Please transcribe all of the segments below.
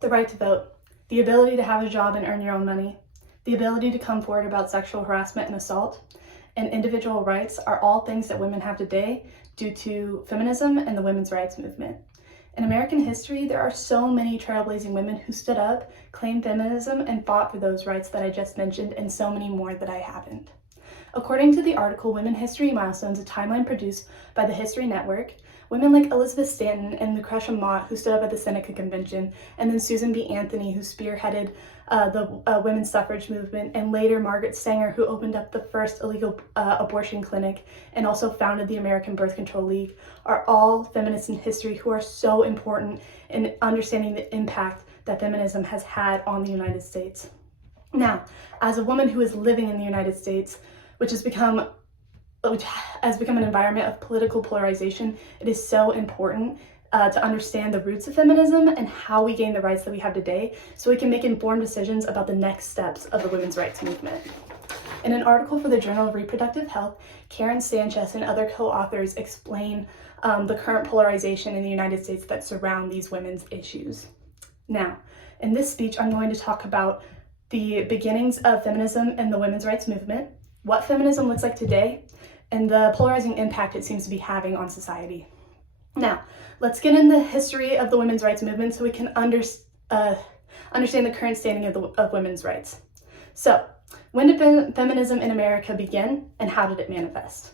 The right to vote, the ability to have a job and earn your own money, the ability to come forward about sexual harassment and assault, and individual rights are all things that women have today due to feminism and the women's rights movement. In American history, there are so many trailblazing women who stood up, claimed feminism, and fought for those rights that I just mentioned, and so many more that I haven't. According to the article Women History Milestones, a timeline produced by the History Network, women like Elizabeth Stanton and Lucretia Mott, who stood up at the Seneca Convention, and then Susan B. Anthony, who spearheaded the women's suffrage movement, and later Margaret Sanger, who opened up the first illegal abortion clinic and also founded the American Birth Control League, are all feminists in history who are so important in understanding the impact that feminism has had on the United States. Now, as a woman who is living in the United States, which has become an environment of political polarization, it is so important to understand the roots of feminism and how we gain the rights that we have today so we can make informed decisions about the next steps of the women's rights movement. In an article for the Journal of Reproductive Health, Karen Sanchez and other co-authors explain the current polarization in the United States that surround these women's issues. Now, in this speech, I'm going to talk about the beginnings of feminism and the women's rights movement, what feminism looks like today, and the polarizing impact it seems to be having on society. Now, let's get into the history of the women's rights movement so we can understand the current standing of women's rights. So, when did feminism in America begin, and how did it manifest?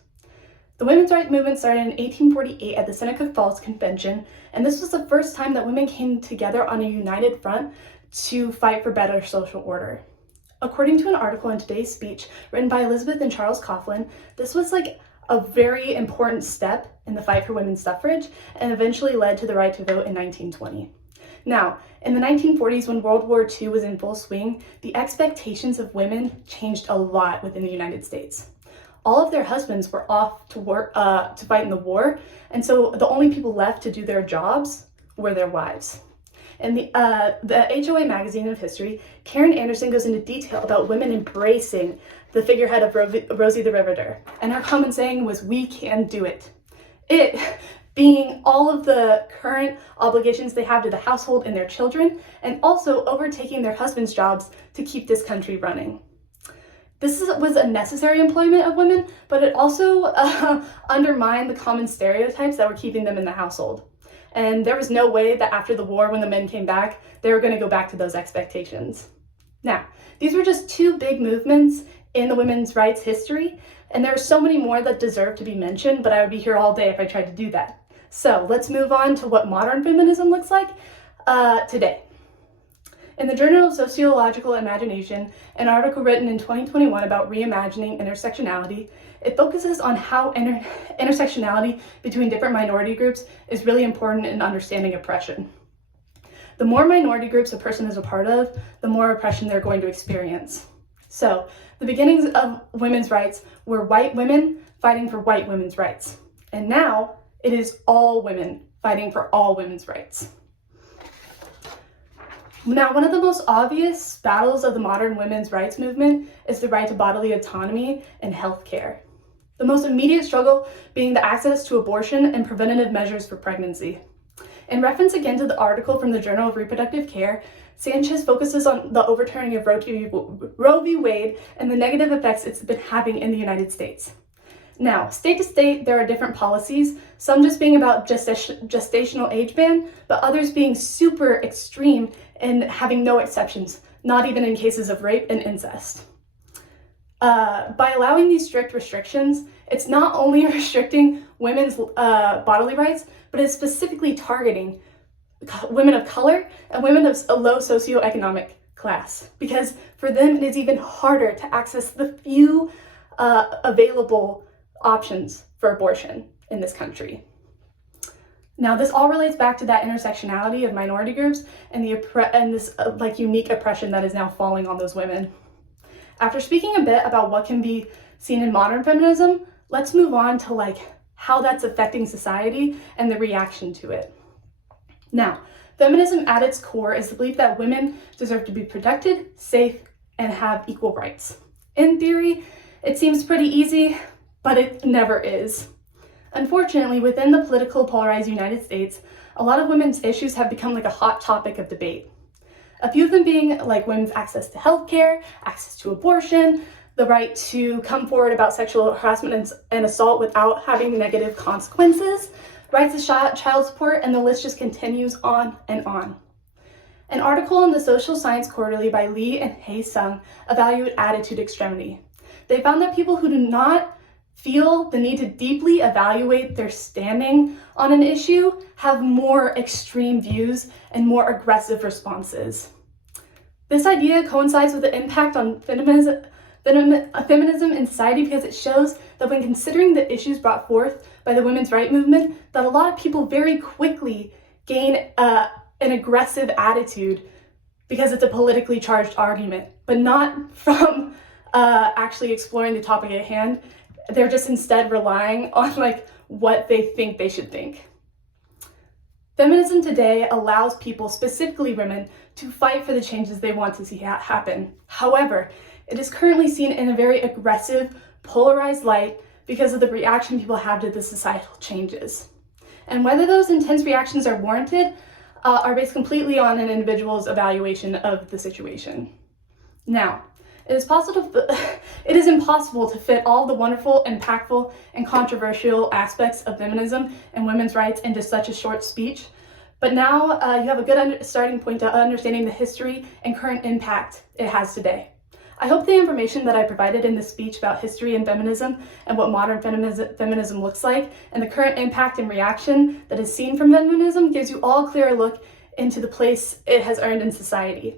The women's rights movement started in 1848 at the Seneca Falls Convention, and this was the first time that women came together on a united front to fight for better social order. According to an article in today's speech written by Elizabeth and Charles Coughlin, this was like a very important step in the fight for women's suffrage and eventually led to the right to vote in 1920. Now, in the 1940s, when World War II was in full swing, the expectations of women changed a lot within the United States. All of their husbands were off to work to fight in the war, and so the only people left to do their jobs were their wives. In the HOA Magazine of History, Karen Anderson goes into detail about women embracing the figurehead of Rosie the Riveter, and her common saying was, "We can do it." It being all of the current obligations they have to the household and their children, and also overtaking their husbands' jobs to keep this country running. This was a necessary employment of women, but it also undermined the common stereotypes that were keeping them in the household. And there was no way that after the war, when the men came back, they were going to go back to those expectations. Now, these were just two big movements in the women's rights history, and there are so many more that deserve to be mentioned, but I would be here all day if I tried to do that. So let's move on to what modern feminism looks like today. In the Journal of Sociological Imagination, an article written in 2021 about reimagining intersectionality, it focuses on how intersectionality between different minority groups is really important in understanding oppression. The more minority groups a person is a part of, the more oppression they're going to experience. So, the beginnings of women's rights were white women fighting for white women's rights. And now, it is all women fighting for all women's rights. Now, one of the most obvious battles of the modern women's rights movement is the right to bodily autonomy and health care. The most immediate struggle being the access to abortion and preventative measures for pregnancy. In reference again to the article from the Journal of Reproductive Care, Sanchez focuses on the overturning of Roe v. Wade and the negative effects it's been having in the United States. Now, state to state, there are different policies, some just being about gestational age ban, but others being super extreme and having no exceptions, not even in cases of rape and incest. By allowing these strict restrictions, it's not only restricting women's bodily rights, but it's specifically targeting women of color and women of a low socioeconomic class, because for them it is even harder to access the few available options for abortion in this country. Now, this all relates back to that intersectionality of minority groups and this unique oppression that is now falling on those women. After speaking a bit about what can be seen in modern feminism, let's move on to how that's affecting society and the reaction to it. Now, feminism at its core is the belief that women deserve to be protected, safe, and have equal rights. In theory, it seems pretty easy, but it never is. Unfortunately, within the political polarized United States, a lot of women's issues have become like a hot topic of debate. A few of them being like women's access to healthcare, access to abortion, the right to come forward about sexual harassment and assault without having negative consequences, rights to child support, and the list just continues on and on. An article in the Social Science Quarterly by Lee and Hae Sung evaluated attitude extremity. They found that people who do not feel the need to deeply evaluate their standing on an issue have more extreme views and more aggressive responses. This idea coincides with the impact on feminism in society because it shows that when considering the issues brought forth by the women's rights movement, that a lot of people very quickly gain an aggressive attitude because it's a politically charged argument, but not from actually exploring the topic at hand. They're just instead relying on like what they think they should think. Feminism today allows people, specifically women, to fight for the changes they want to see happen. However, it is currently seen in a very aggressive, polarized light because of the reaction people have to the societal changes. And whether those intense reactions are warranted are based completely on an individual's evaluation of the situation. Now, it is impossible to fit all the wonderful, impactful, and controversial aspects of feminism and women's rights into such a short speech. But now you have a good starting point to understanding the history and current impact it has today. I hope the information that I provided in this speech about history and feminism and what modern feminism looks like and the current impact and reaction that is seen from feminism gives you all a clearer look into the place it has earned in society.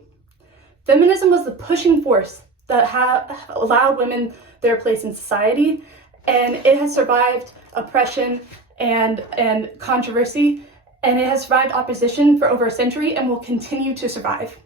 Feminism was the pushing force that allowed women their place in society, and it has survived oppression and controversy, and it has survived opposition for over a century and will continue to survive.